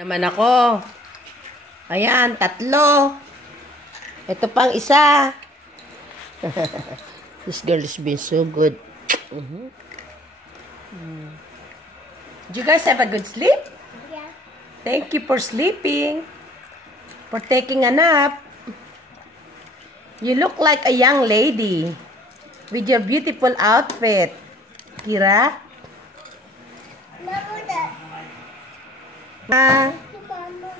Naman ako. Ayan, 3. Ito pang isa. This girl has been so good. Did you guys have a good sleep? Yeah. Thank you for sleeping. For taking a nap. You look like a young lady. With your beautiful outfit. Kira? Mama, that. Ah. Mama.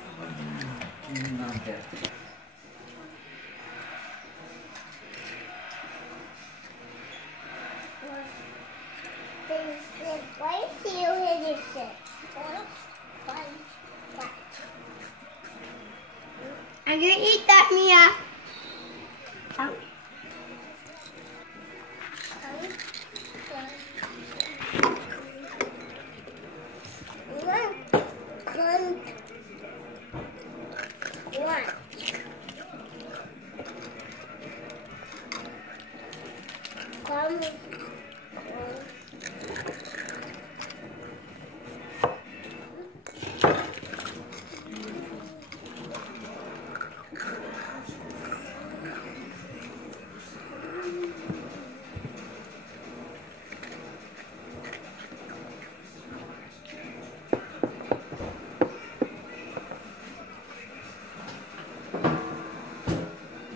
Why is you hitting it? I'm gonna eat that, Mia.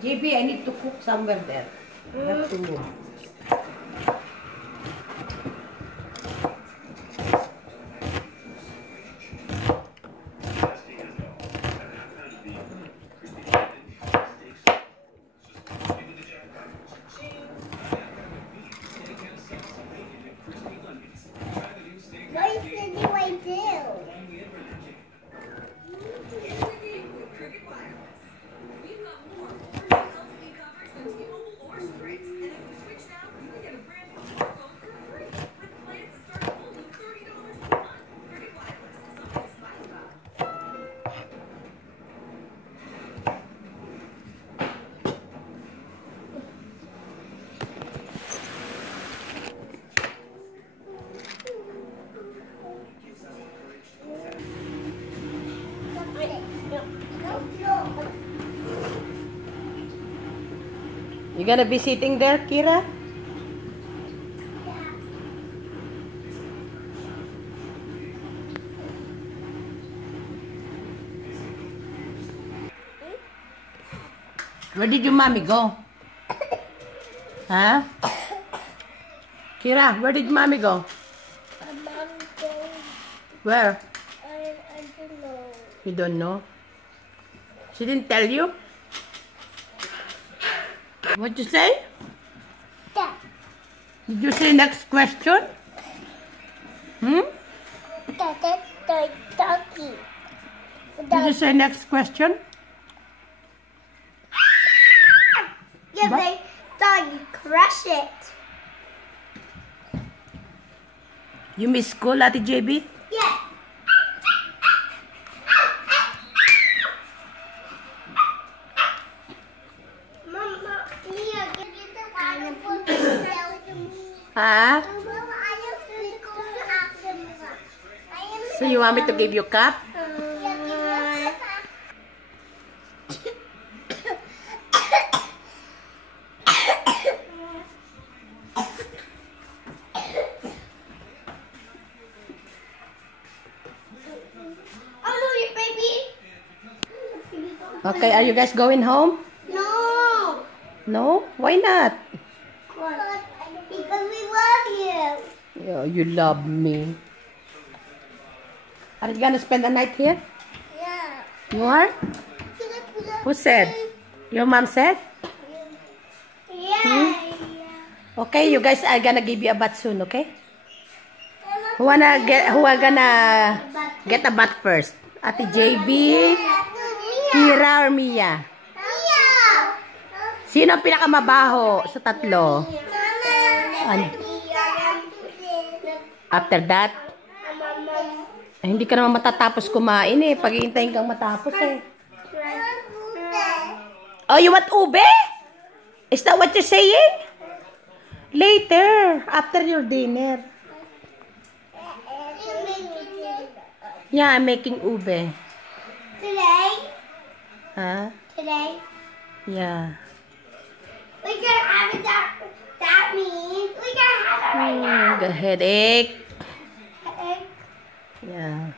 JB, I need to cook somewhere there. I have to move. What is the new I do? You gonna be sitting there, Kira? Where did your mommy go? Huh? Kira, where did mommy go? Where? I don't know. You don't know? She didn't tell you? What'd you say? Dad. Did you say next question? Doggy. Did you say next question? Yeah, What? they doggy, crush it. You miss school, Ate JB? Yeah. Mama, Mia, give me the pineapple. Ha? So you want me to give you a cup? Oh no, your baby. Okay, are you guys going home? No. No? Why not? Because we love you. Oh, you love me. Are you gonna spend the night here? Yeah. You are? Who said? Your mom said? Yeah. Okay, you guys are gonna give you a bath soon, okay? Who are gonna get a bath first? Ate JB, Kira, or Mia? Sino ang pinakamabaho sa 3? Ano? After that? Eh, hindi ka naman matatapos kumain eh. Pag-iintayin kang matapos eh. Oh, you want ube? Is that what you're saying? Later, after your dinner. Yeah, I'm making ube. Today? Huh? Today? Yeah. We can have it that means we can have it right now. The headache. Headache. Yeah.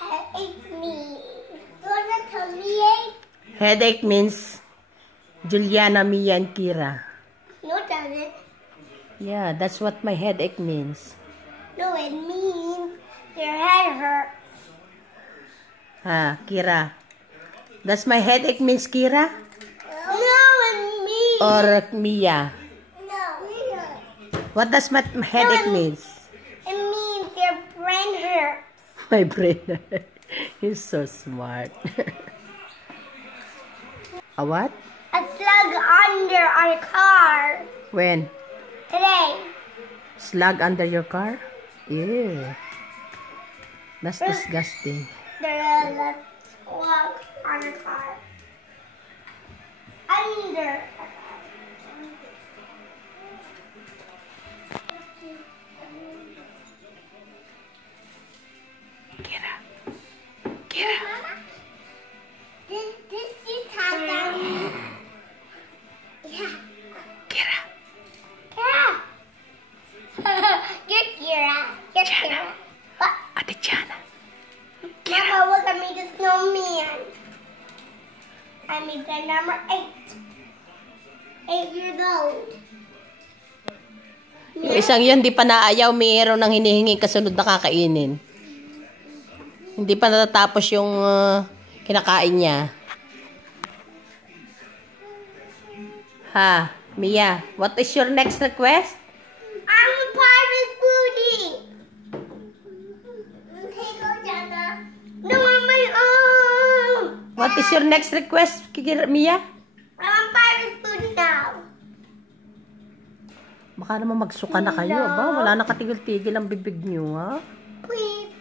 Headache means. What's a tummy ache? Headache means Juliana, Mia, and Kira. No, it doesn't. Yeah, that's what my headache means. No, it means your head hurts. Kira. Does my headache means Kira? No, it means. Or Mia? No. What does my headache means? It means your brain hurts. My brain. He's so smart. A what? A slug under our car. When? Today. Slug under your car? Ew. That's disgusting. There's a slug on our car. Under. Kira. Kira. This you tie down. Yeah. Kira. Kira. You're Kira. You're Kira. What? Ate Jana. Mama, look at me, the snowman. I made the number 8. 8 years old. Yung isang yun, hindi pa naayaw, mayroon ng hinihingi kasunod na kakainin. Hindi pa natatapos yung kinakain niya. Mia, what is your next request? I'm a pirate booty. Okay, go, Jana. No, on my own. What is your next request, Mia? I'm a pirate booty now. Baka naman magsuka na kayo, ba? Wala na katigil-tigil ang bibig niyo, ha? Please.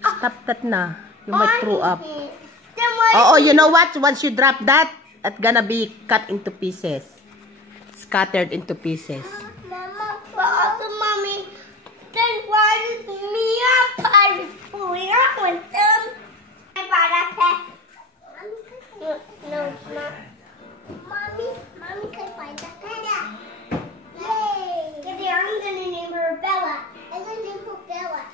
Stop that na. You might throw up. Then what? Oh, you know what? Once you drop that, it's gonna be cut into pieces. Scattered into pieces. Mama, but also, Mommy, then why is me a pirate booty? I want some. I bought a pet. No, not. Mommy can find a pet. Yay! Today I'm gonna name her Bella. I'm gonna name her Bella.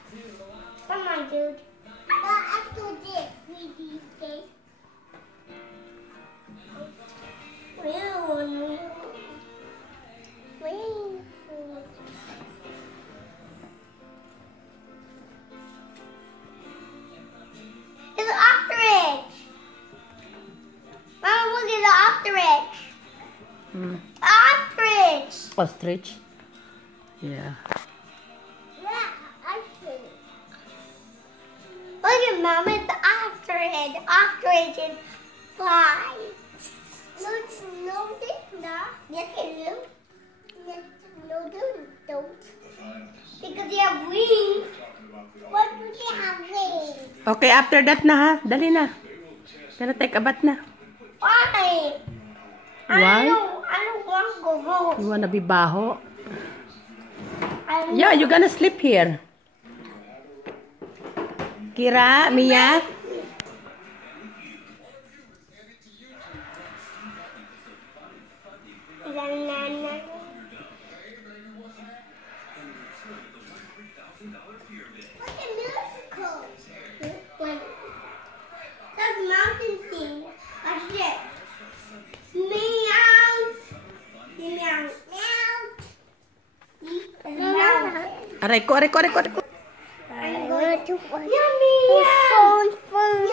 Come on, dude. After this, we these days. It's an ostrich. Mama, look at the ostrich. Ostrich. Ostrich? Yeah. Yeah, ostrich. Look at Mama, it's the ostrich. The ostrich is fly. No, they not. Yes, they do. Yes, no, they don't. Because they have wings. What do they have wings? Okay, after that na, ha? Dali na. Gonna take a bath na. Why? Why? I don't want to go home. You wanna be baho? I don't Yeah, you're gonna sleep here. Kira, Mia? Like a musical. That's mountain scene. Watch this. Meow. Meow. Meow. Mountain. Aray ko. I want to watch Yummy. Phone.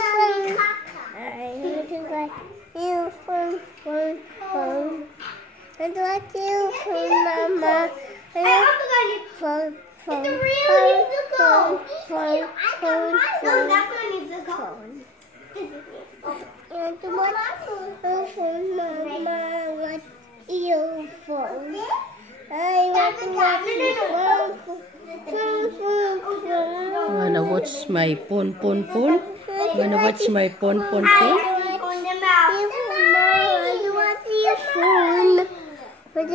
I want to watch you phone. I want to watch you phone, Mama. I also got you phone. It's a real musical. Phone. No, that's not musical. I want to watch your phone, Mama. I want your phone. I want to watch your phone. Wanna watch my phone? Wanna watch my phone? On the mouth. Would you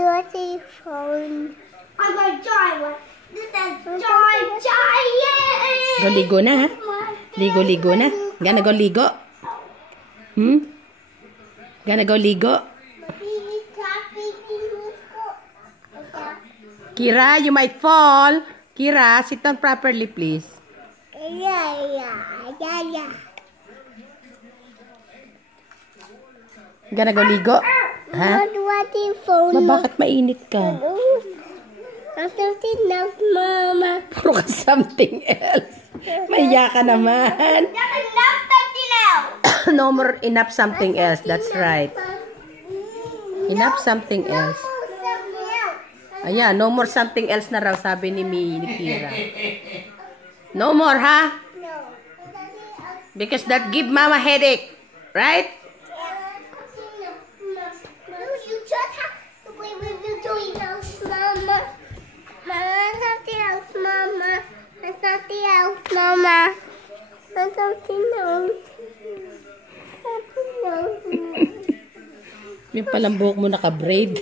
watch your phone? I'm going to join one. This is joy, yay! Galigo na, ha? Ligo-ligo na. Gonna go ligo? Gonna go ligo? Kira, you might fall. Kira, sit down properly, please. Yeah. Gonna go ligo? Ha? Bakit mainit ka? Something else, Mama. Puro ka something else. Maya ka naman. No more enough something else. That's right. Enough something else. Ayan, no more something else na raw, sabi ni Kira. No more, ha? Because that give Mama headache. Right? You just have to play with your toys, Mama. Something else, Mama. Something else, Mama. Something else. Yung palang buhok mo naka-braid.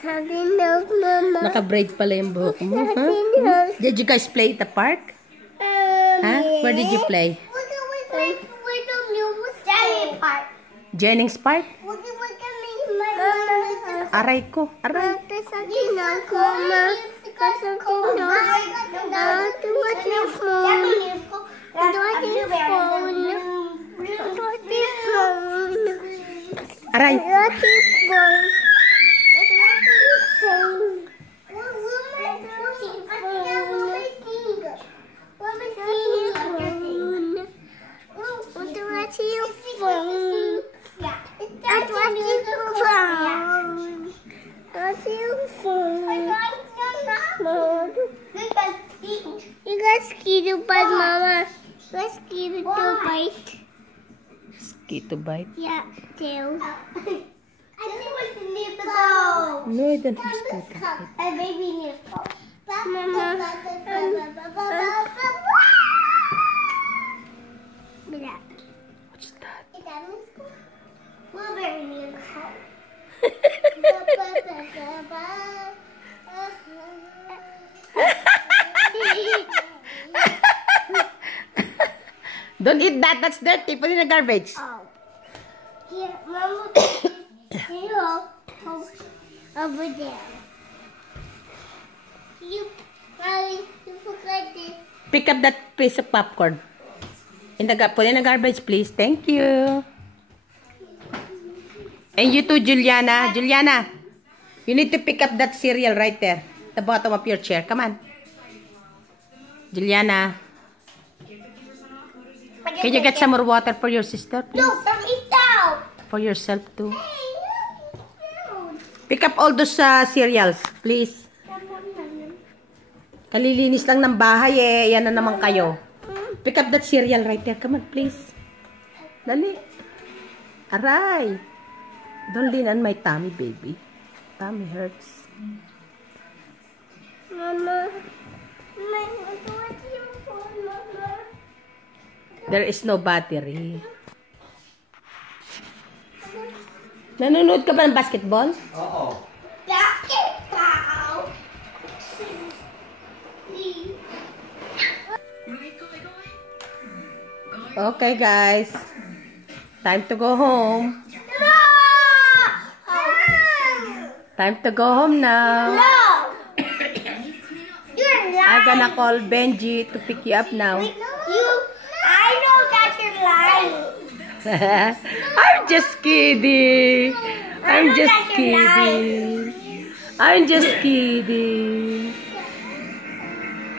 Something else, Mama. Naka-braid pala yung buhok mo. Huh? Did you guys play at the park? Huh? Where did you play? With the new park. Jennings Park? Aray ko. Aray. Something else, Mama. Something else. Do what your phone. Do what your phone. Do what your phone. Aray. Do what your phone. You got mosquito bite, Mama. Mosquito bite. Mosquito bite? Yeah, tail. I think we need to go. No, I don't have mosquito bite. A baby needs to go. Mama. What's that? Is that Miss Blueberry needs to go. Don't eat that. That's dirty. Put it in the garbage. Oh. Here, Mama. Here, over there. You forgot this. Pick up that piece of popcorn. Put it in the garbage, please. Thank you. And you too, Juliana. Juliana, you need to pick up that cereal right there. The bottom of your chair. Come on. Juliana. Can you get some more water for your sister, please? No, for myself. For yourself too. Pick up all those cereals, please. Kalilinis lang ng bahay eh. Yan na naman kayo. Pick up that cereal right there. Come on, please. Dali. Aray. Don't lean on my tummy, baby. Tummy hurts. Mama. What's your phone, Mama? There is no battery. Nanonood ka ba ng basketball? Oo. Basketball. Okay, guys. Time to go home. No! Time to go home now. No! You're lying. I'm gonna call Benji to pick you up now. I know that you're lying. I'm just kidding. I'm just kidding. I'm just kidding.